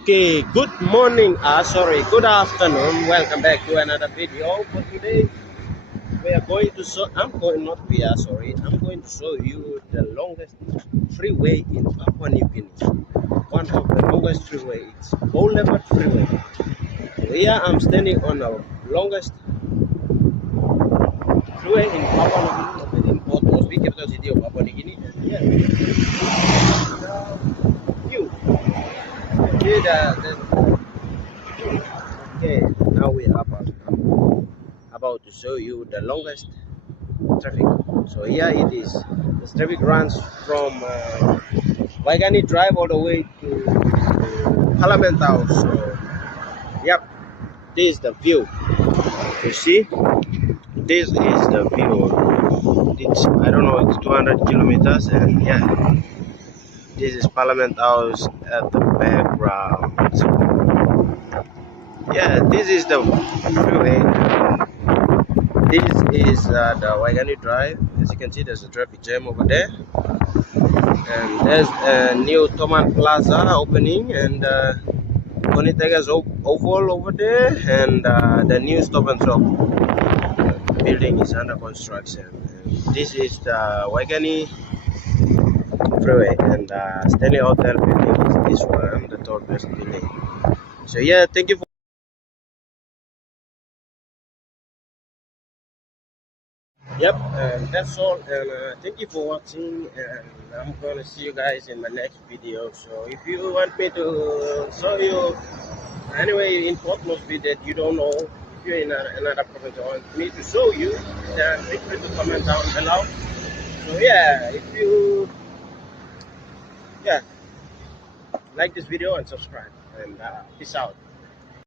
Okay, good morning, good afternoon. Welcome back to another video. For today, we are going to show, I'm going to show you the longest freeway in Papua New Guinea. One of the longest freeway, it's Boulevard Freeway. So here I'm standing on the longest freeway in Papua New Guinea, located in Port Moresby, capital city of Papua New Guinea. And here, you see okay, now we are about to show you the longest traffic. So here it is. This traffic runs from Waigani Drive all the way to Parliament House. So, yep, this is the view. You see, this is the view. It's, I don't know, it's 200 kilometers, and yeah, this is Parliament House at the background. So, yeah, this is the freeway. This is the Waigani Drive. As you can see, there's a traffic jam over there. And there's a new Toman Plaza opening, and Konitega's Oval over there, and the new Stop and Shop building is under construction. And this is the Waigani Freeway, and Stanley Hotel building is this one, the tallest building. So yeah, thank you for. Yep, and that's all. And thank you for watching. And I'm gonna see you guys in my next video. So if you want me to show you anyway in Port Moresby that you don't know, if you're in another province or want me to show you, then feel free to comment down below. So yeah, if you like this video and subscribe, and peace out.